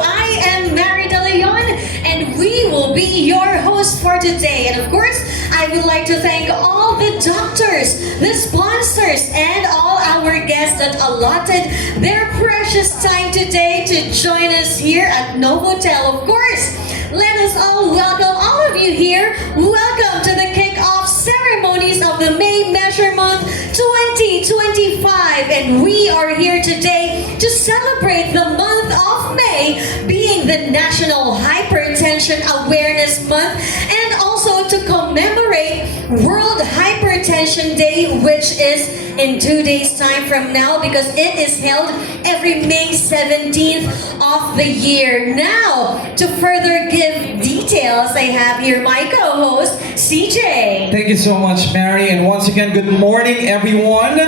I am Mary De Leon, and we will be your host for today. And of course, I would like to thank all the doctors, the sponsors, and all our guests that allotted their precious time today to join us here at Novotel. Of course, let us all welcome all of you here. Welcome to the kick-off ceremonies of the May Measure Month 2025. And we are here today to celebrate the month of May being the National Hypertension Awareness Month, and also to commemorate World Hypertension Day, which is in 2 days time from now, because it is held every May 17th of the year. Now, to further give details, I have here my co-host, CJ. Thank you so much, Mary. And once again, good morning, everyone.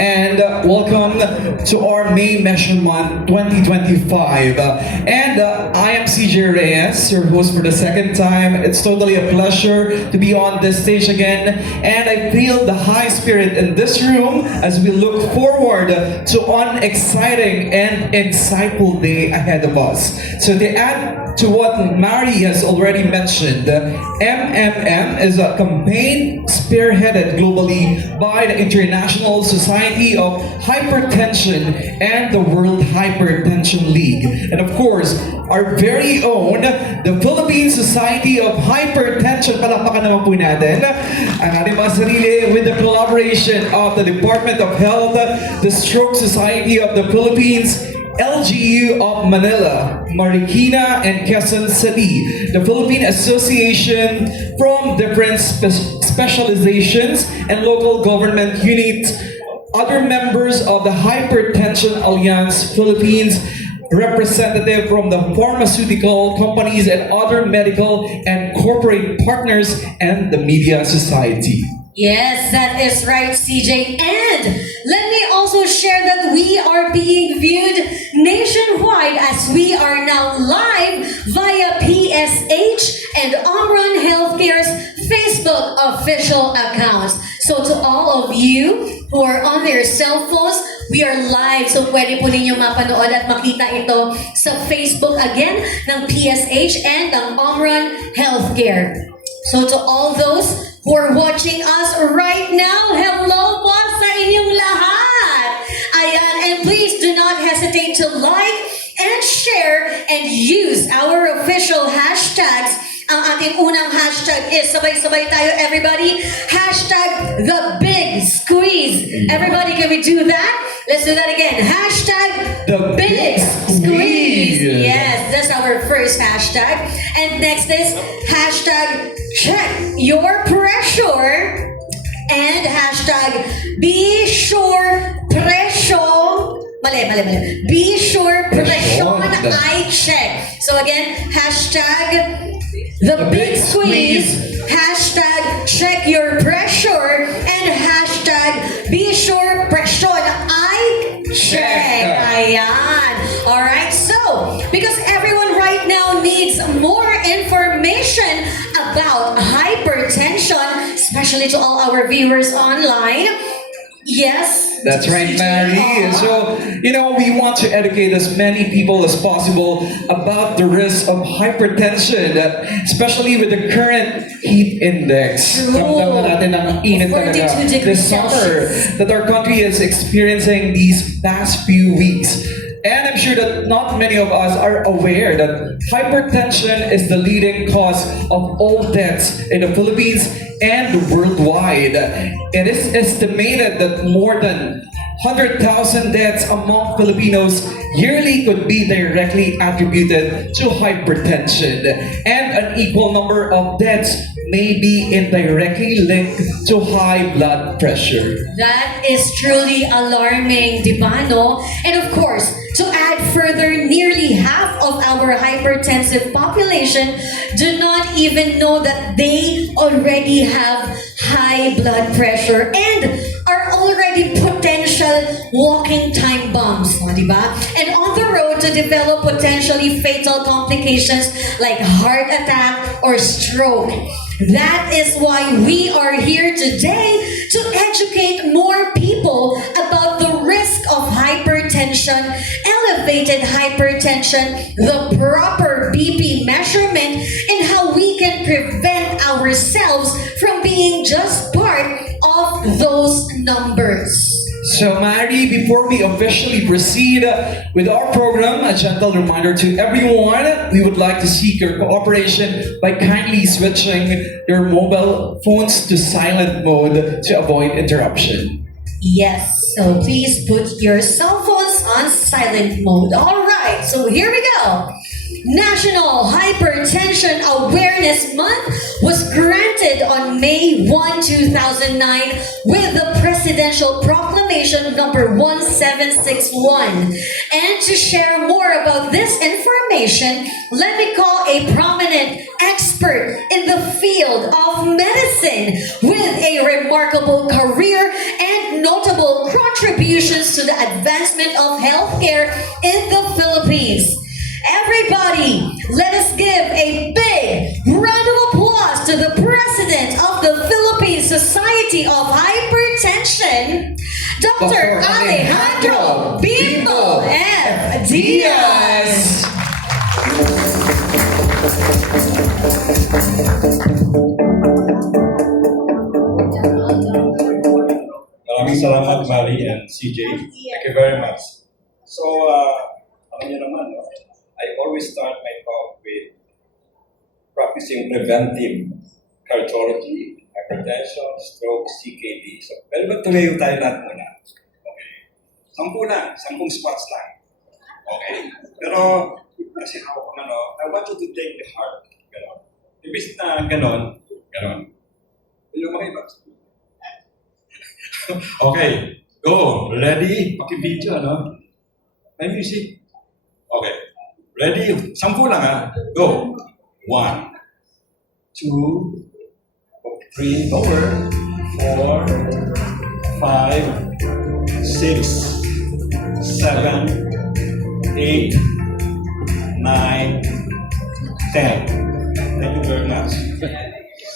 And welcome to our May Measure Month 2025. I am CJ Reyes, your host for the second time. It's totally a pleasure to be on this stage again. And I feel the high spirit in this room as we look forward to an exciting and insightful day ahead of us. So to add to what Mary has already mentioned, MMM is a campaign spearheaded globally by the International Society of Hypertension and the World Hypertension League. And of course, our very own, the Philippine Society of Hypertension, palakpakan naman po natin, ang ating mga sarili with the collaboration of the Department of Health, the Stroke Society of the Philippines, LGU of Manila, Marikina, and Quezon City, the Philippine Association from different specializations and local government units, other members of the Hypertension Alliance Philippines, representative from the pharmaceutical companies and other medical and corporate partners, and the media society. Yes, that is right, CJ. And let me also share that we are being viewed nationwide as we are now live via PSH and Omron Healthcare's Facebook official accounts. So to all of you who are on their cell phones, we are live. So pwede po ninyo mapanood at makita ito sa Facebook again ng PSH and ng Omron Healthcare. So to all those who are watching us right now, hello po sa inyong lahat. Ayan, and please do not hesitate to like and share and use our official hashtags. Ang ating unang hashtag is, sabay-sabay tayo everybody, hashtag the big squeeze. Everybody, can we do that? Let's do that again. Hashtag The big Big squeeze. Squeeze. Yes, that's our first hashtag. And next is hashtag check your pressure and hashtag be sure pressure. Mali. Be sure pressure I check. So again, hashtag the big squeeze, hashtag check your pressure, and hashtag be sure pressure I check. Ayan. Alright, so because everyone right now needs more information about hypertension, especially to all our viewers online. Yes. That's right, Mary. So, we want to educate as many people as possible about the risk of hypertension, especially with the current heat index. True. Ramdaman natin ang init 42 talaga degrees this summer that our country is experiencing these past few weeks. And I'm sure that not many of us are aware that hypertension is the leading cause of all deaths in the Philippines and worldwide. It is estimated that more than 100,000 deaths among Filipinos yearly could be directly attributed to hypertension, and an equal number of deaths may be indirectly linked to high blood pressure. That is truly alarming, di ba, no? And of course, to add further, nearly half of our hypertensive population do not even know that they already have high blood pressure and are already potential walking time bombs, no, di ba? And on the road to develop potentially fatal complications like heart attack or stroke. That is why we are here today to educate more people about the risk of hypertension elevated hypertension, the proper BP measurement, and how we can prevent ourselves from being just part of those numbers. So, Mary, before we officially proceed with our program, a gentle reminder to everyone, we would like to seek your cooperation by kindly switching your mobile phones to silent mode to avoid interruption. Yes, so please put your cell phones on silent mode. All right, so here we go. National Hypertension Awareness Month was granted on May 1, 2009 with the Presidential Proclamation number 1761. And to share more about this information, let me call a prominent expert in the field of medicine with a remarkable career and notable contributions to the advancement of healthcare in the Philippines. Everybody, let us give a big round of applause to the President of the Philippine Society of Hypertension, Dr. Alejandro Bimbo F. Diaz. Maraming salamat, Mali and CJ. Thank you very much. So, alam niyo naman, no? I always start my talk with practicing preventive cardiology, hypertension, stroke, CKD. So, pero ba't tumayo tayo lahat muna? Okay. 10 spots lang. Okay? Pero, kasi ako kung ano, I want you to take the heart. Ganon. Ibig na ganon. Yung mga iba. Okay, go. Ready? Paki-video, ano? May music. Okay. Ready? 10 lang, ha? Go. 1, 2, 3, lower. 4, 5, 6, 7, 8, 9, 10. Thank you very much.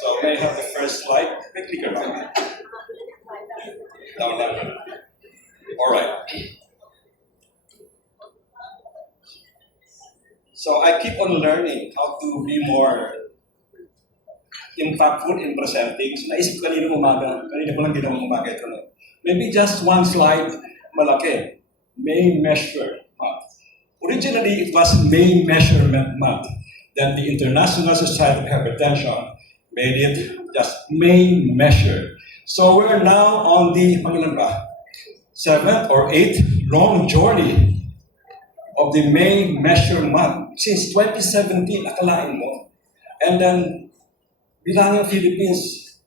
So, may I have the first slide? May clicker lang. Down. All right. So I keep on learning how to be more impactful in presenting. So naisip ko kanina ko lang ginawang umaga ito. No? Maybe just one slide, malaki. May measure month. Originally, it was May Measurement Month. Then the International Society of Hypertension made it just May Measure. So we're now on the 7th or 8th long journey of the May Measure Month. Since 2017, akalain mo. And then, bilang ng Philippines,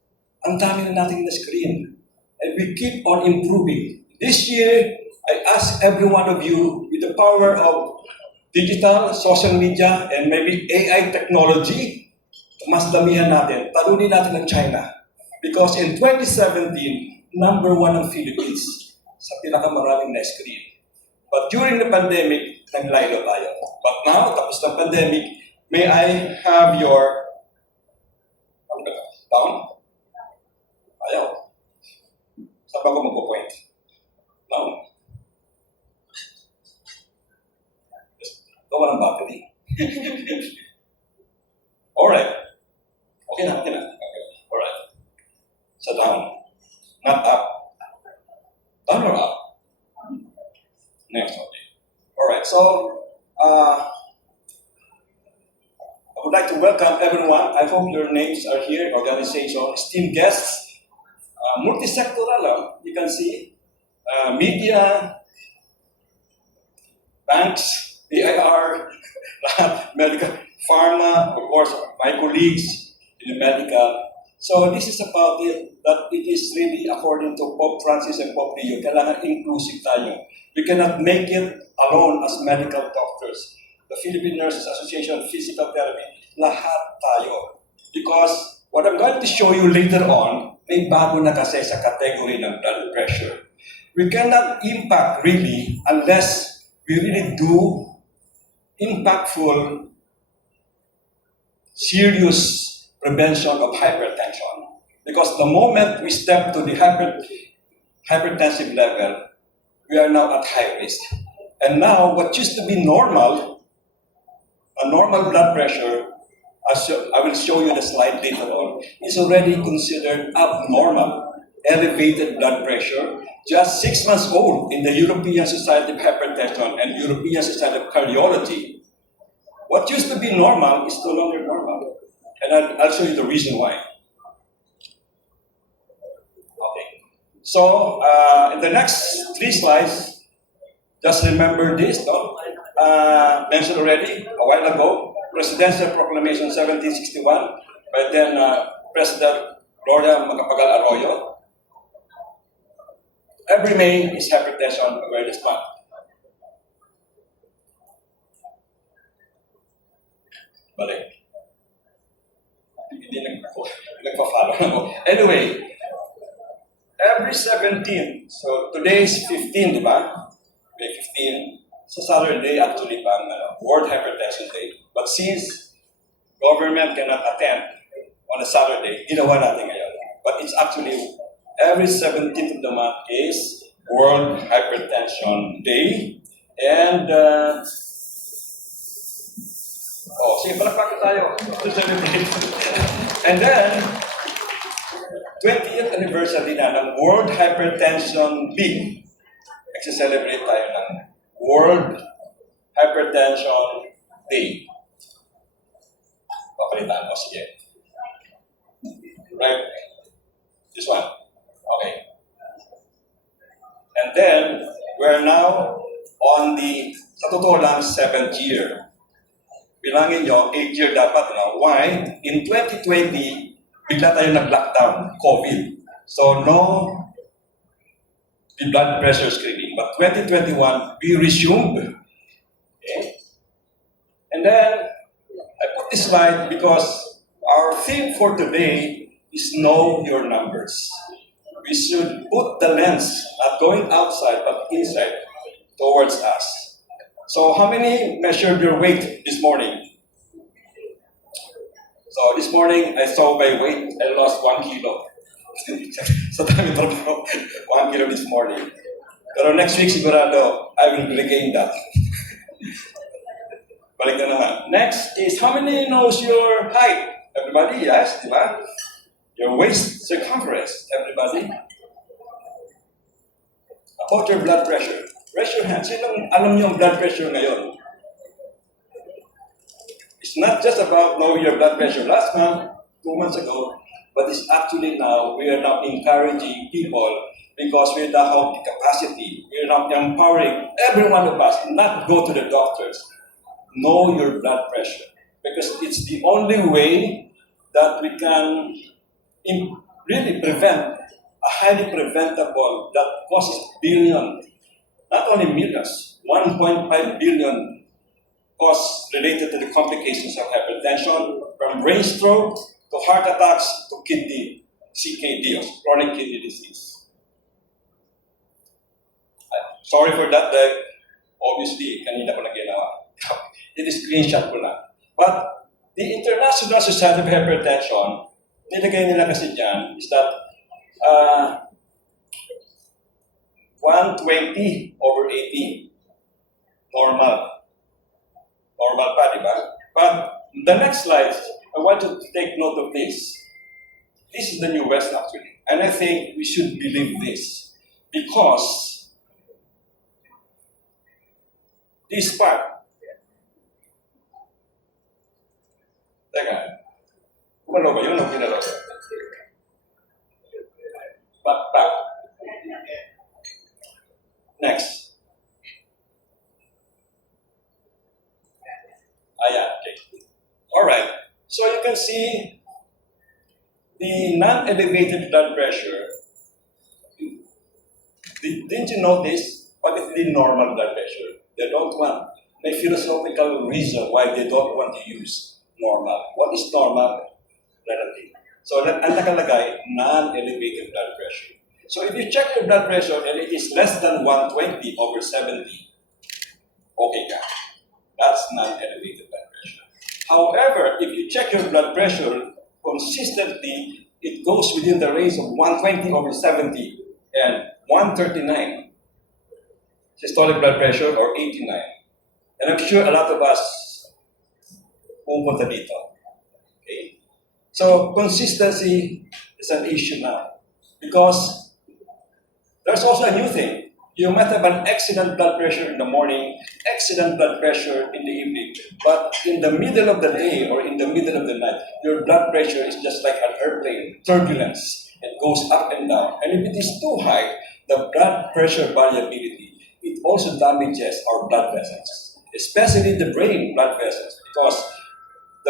ang dami na natin na screen. And we keep on improving. This year, I ask every one of you, with the power of digital, social media, and maybe AI technology, mas damihan natin, talunin natin ng China. Because in 2017, number 1 ang Philippines sa pinakamaraming na screen. But during the pandemic, naglaylo tayo. But now, tapos ng pandemic, may I have your down? Ayaw. Saan ba ko magpo-point? Down. Gawa ng battery. Alright. Okay na. Okay. Alright. So down. Not up. Down or up? Next, okay. Alright, so I would like to welcome everyone. I hope your names are here, organization, esteemed guests, multi-sectoral, you can see, media, banks, AIR, medical, pharma, of course, my colleagues in the medical. So this is about it, that it is really according to Pope Francis and Pope Leo, kailangan inclusive tayo. We cannot make it alone as medical doctors. The Philippine Nurses Association, Physical Therapy, lahat tayo. Because what I'm going to show you later on, may bago na kasi sa category ng blood pressure. We cannot impact really unless we really do impactful, serious prevention of hypertension. Because the moment we step to the hypertensive level, we are now at high risk. And now, what used to be normal, a normal blood pressure, I will show you the slide later on, is already considered abnormal. Elevated blood pressure, just 6 months old in the European Society of Hypertension and European Society of Cardiology. What used to be normal is no longer normal. And I'll show you the reason why. Okay. So, in the next 3 slides, just remember this, no? Mentioned already a while ago, Presidential Proclamation 1761 by then President Gloria Macapagal Arroyo. Every May is Hypertension Awareness Month. Balik. Hindi nagpa-follow ako. Anyway, every 17th, so today is 15, di ba? May 15. Sa Saturday, actually, pang World Hypertension Day. But since government cannot attend on a Saturday, ginawa natin ngayon. But it's actually every 17th of the month is World Hypertension Day. And, sige, palakpakan tayo to celebrate. And then, 20th anniversary na ng World Hypertension League. Nagsi-celebrate tayo ng World Hypertension Day. Papalitan mo, sige. Right? This one. Okay. And then, we're now on the, sa totoo lang, 7th year. Bilangin nyo, 8th year dapat, no? Why? In 2020, bigla tayo nag-lockdown, COVID. So, no the blood pressure screening. But 2021, we resumed. Okay? And then, I put this slide because our theme for today is know your numbers. We should put the lens not going outside but inside towards us. So how many measured your weight this morning? So this morning, I saw my weight, I lost 1 kilo. Sa dami trabaho, 1 kilo this morning. Pero next week, sigurado, I will regain that. Balik na naman. Next is, how many knows your height? Everybody, yes, di ba? Your waist circumference, everybody. About your blood pressure. Raise your hand. Sinong alam niyo ang blood pressure ngayon? It's not just about knowing your blood pressure. Last month, 2 months ago, but it's actually now, we are now encouraging people because we now have the capacity. We are now empowering every one of us not go to the doctors. Know your blood pressure. Because it's the only way that we can really prevent a highly preventable that causes billion, not only millions, 1.5 billion costs related to the complications of hypertension, from brain stroke to heart attacks to kidney, CKD, or chronic kidney disease. Sorry for that, obviously, kanina ko na ginawa. I-screenshot ko na. But the International Society of Hypertension, nilagay nila kasi dyan, is that 120 over 80, normal. Normal pa, di ba? But the next slide, I want you to take note of this. This is the New West, actually. And I think we should believe this. Because this part, teka, kumalo ba yun o pinalo? Back. Next. Okay. All right. So you can see the non-elevated blood pressure. Didn't you notice? But it's the normal blood pressure. They don't want. May philosophical reason why they don't want to use normal. What is normal? Relative. So ang nakalagay, non-elevated blood pressure. So if you check your blood pressure and it is less than 120 over 70, okay ka. That's non-elevated blood pressure. However, if you check your blood pressure consistently, it goes within the range of 120 over 70 and 139. systolic blood pressure or 89. And I'm sure a lot of us pupunta dito. Okay? So, consistency is an issue now. Because there's also a new thing. You might have an excellent blood pressure in the morning, excellent blood pressure in the evening, but in the middle of the day or in the middle of the night, your blood pressure is just like an airplane, turbulence. It goes up and down. And if it is too high, the blood pressure variability, it also damages our blood vessels, especially the brain blood vessels, because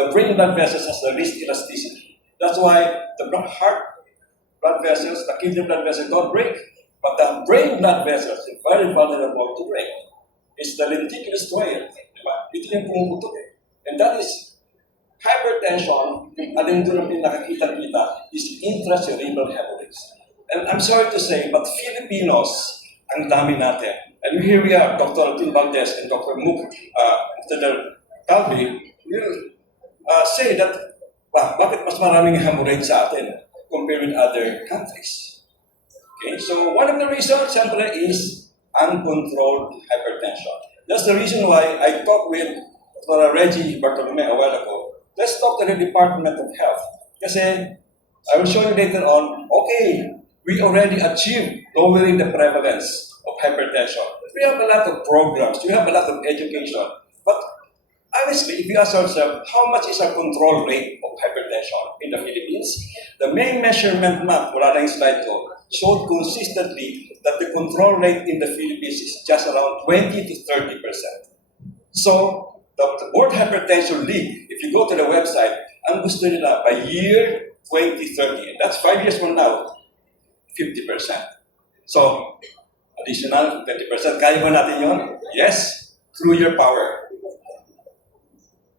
the brain blood vessels has the least elasticity. That's why the heart blood vessels, the kidney blood vessels don't break. But the brain blood vessels are very vulnerable to break. It's the lenticular striatum, diba? Ito yung pumuputok eh. And that is hypertension, alin doon yung nakakita-kita, is intracerebral hemorrhage. And I'm sorry to say, but Filipinos, ang dami natin. And here we are, Dr. Tim Valdez and Dr. Mr. Calvi, will say that, bakit mas maraming hemorrhage sa atin compared with other countries? Okay, so one of the reasons, siyempre, is uncontrolled hypertension. That's the reason why I talked with Dr. Reggie Bartolome a while ago. Let's talk to the Department of Health. Kasi I will show you later on, okay, we already achieved lowering the prevalence of hypertension. We have a lot of programs, we have a lot of education. But honestly, if you ask ourselves, how much is our control rate of hypertension in the Philippines? The main measurement map, wala na yung slide ko, showed consistently that the control rate in the Philippines is just around 20 to 30%. So, the World Hypertension League, if you go to the website, ang gusto nila by year 2030, and that's 5 years from now, 50%. So, additional 20%. Kaya ba natin yun? Yes, through your power.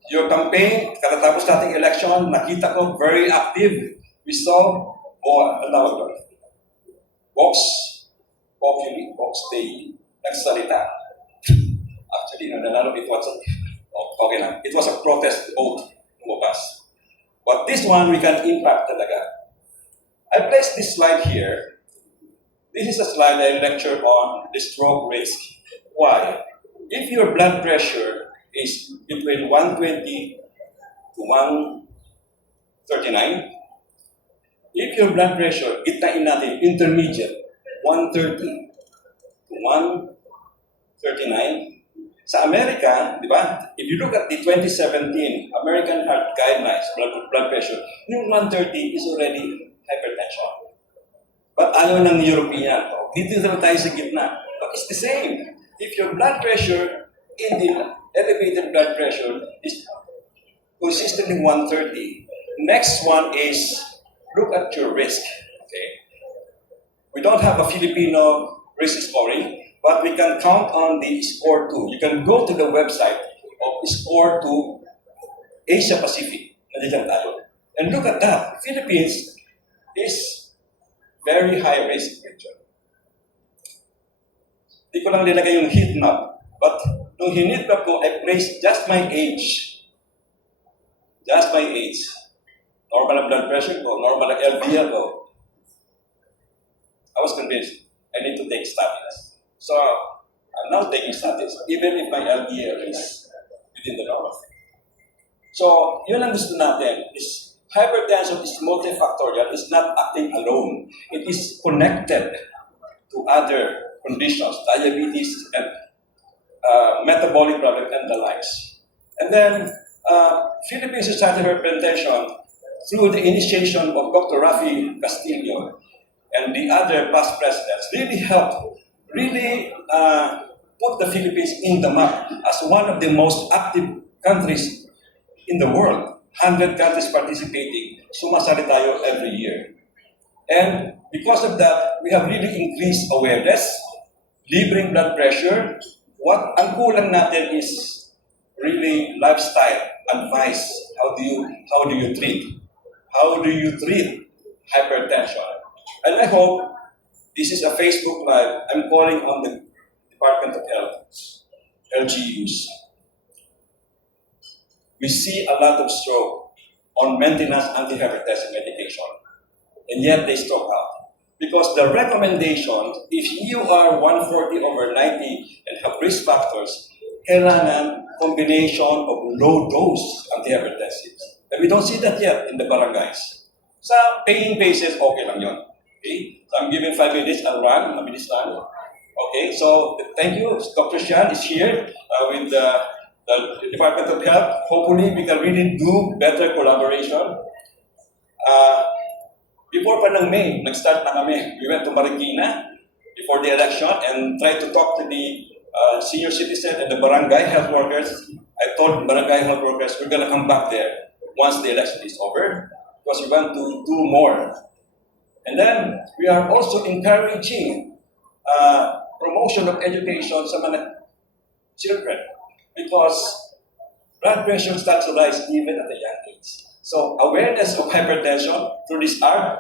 Your campaign, katatapos nating election, nakita ko very active. We saw, Vox Populi, Vox Dei, nagsalita. Actually, nanalo, it was okay lang. It was a protest vote, lumabas. But this one, we can impact talaga. I placed this slide here. This is a slide I lecture on the stroke risk. Why? If your blood pressure is between 120 to 139, if your blood pressure, itain natin, intermediate, 130 to 139, sa Amerika, di ba? If you look at the 2017 American Heart Guidelines, blood pressure, yung 130 is already hypertension. But ayaw ng European, dito na tayo sa gitna. But it's the same. If your blood pressure in the elevated blood pressure is consistently 130, next one is look at your risk. Okay, we don't have a Filipino risk scoring, but we can count on the SCORE2. You can go to the website of SCORE2 Asia Pacific. Nandiyan tayo. And look at that. Philippines is very high risk region. Di ko lang nilagay yung heat map, but nung hinit map ko, I placed just my age. Just my age. Normal ang blood pressure ko, normal ang LDL ko. I was convinced I need to take statins. So, I'm now taking statins, even if my LDL is within the normal. So, yun ang gusto natin, is hypertension is multifactorial, it's not acting alone. It is connected to other conditions, diabetes and metabolic problem and the likes. And then, Philippine Society of Hypertension, through the initiation of Dr. Rafi Castillo and the other past presidents, really helped, really put the Philippines in the map as one of the most active countries in the world. 100 countries participating, sumasali tayo every year. And because of that, we have really increased awareness, libreng blood pressure. What ang kulang natin is really lifestyle advice. How do you treat? How do you treat hypertension? And I hope this is a Facebook Live. I'm calling on the Department of Health, LGUs. We see a lot of stroke on maintenance antihypertensive medication, and yet they stroke out. Because the recommendation, if you are 140/90 and have risk factors, kailangan combination of low-dose antihypertensives. And we don't see that yet in the barangays. Sa paying basis, okay lang yun. Okay? So I'm giving 5 minutes, I'll run, mabilis lang. Okay, so thank you. Dr. Sian is here with the Department of Health. Hopefully, we can really do better collaboration. Before pa ng May, nag-start na kami. We went to Marikina before the election and tried to talk to the senior citizen and the barangay health workers. I told barangay health workers we're gonna come back there once the election is over because we want to do more. And then we are also encouraging promotion of education sa mga children because blood pressure starts to rise even at a young age. So awareness of hypertension through this art,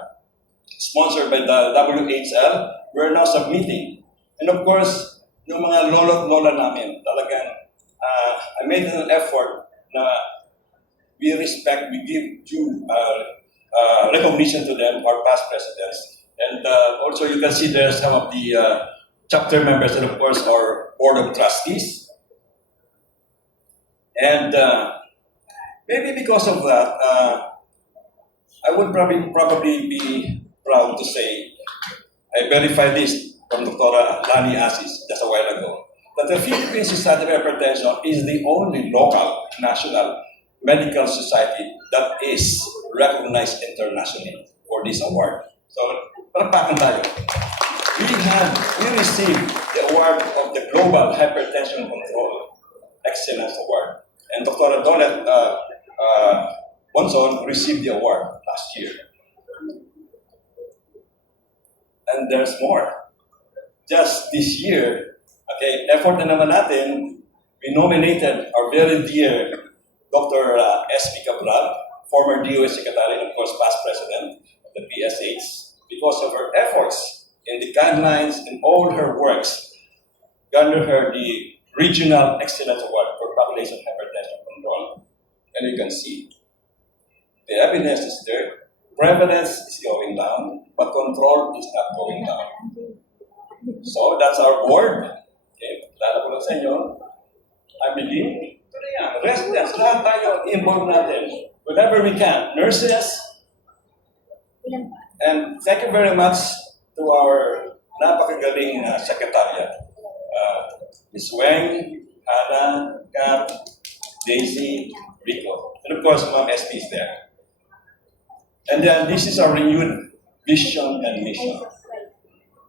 sponsored by the WHL, we're now submitting. And of course, yung mga lolo at lola namin, talagang I made an effort na we respect, we give due recognition to them, our past presidents. And also you can see there some of the chapter members and of course our board of trustees. And maybe because of that, I would probably be proud to say, I verified this from Dr. Lani Asis just a while ago, that the Philippine Society of Hypertension is the only local national medical society that is recognized internationally for this award. So, palakpakan tayo. We received the award of the Global Hypertension Control Excellence Award. And Dr. Dolet Bonson received the award last year. And there's more. Just this year, okay, effort na naman natin, we nominated our very dear Dr. S.P. Cabral, former DOH Secretary and of course past President of the PSH, because of her efforts in the guidelines and all her works, garnered her the Regional Excellence Award for Population Hypertension Control. And you can see, the evidence is there. Prevalence is going down, but control is not going down. So that's our board. Okay, lalo ko lang sa inyo. I believe, ito na yan, residents, lahat tayo, involve natin, whenever we can. Nurses, and thank you very much to our napakagaling secretariat. Ms. Weng, Hannah, Cap, Daisy, Rico. And of course, Ma'am SP is there. And then this is our renewed vision and mission.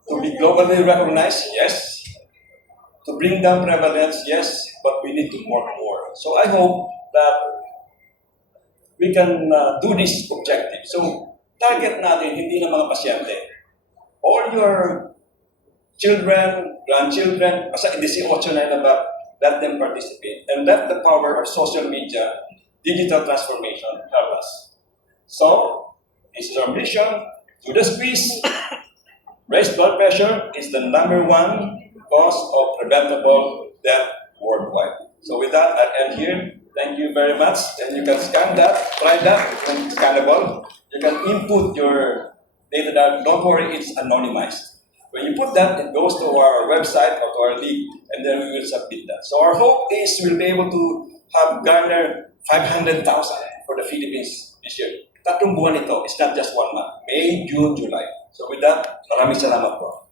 To be globally recognized, yes. To bring down prevalence, yes. But we need to work more. So I hope that we can do this objective. So target natin, hindi na mga pasyente. All your children, grandchildren, basta 18 na yun about, let them participate. And let the power of social media, digital transformation help us. So, this is our mission. Do the squeeze. Raised blood pressure is the #1 cause of preventable death worldwide. So with that, I'll end here. Thank you very much. And you can scan that, try that, it's scannable. You can input your data there. Don't worry, it's anonymized. When you put that, it goes to our website or to our league, and then we will submit that. So our hope is we'll be able to have garner 500,000 for the Philippines this year. 3 buwan ito, it's not just 1 month. May, June, July. So with that, maraming salamat po.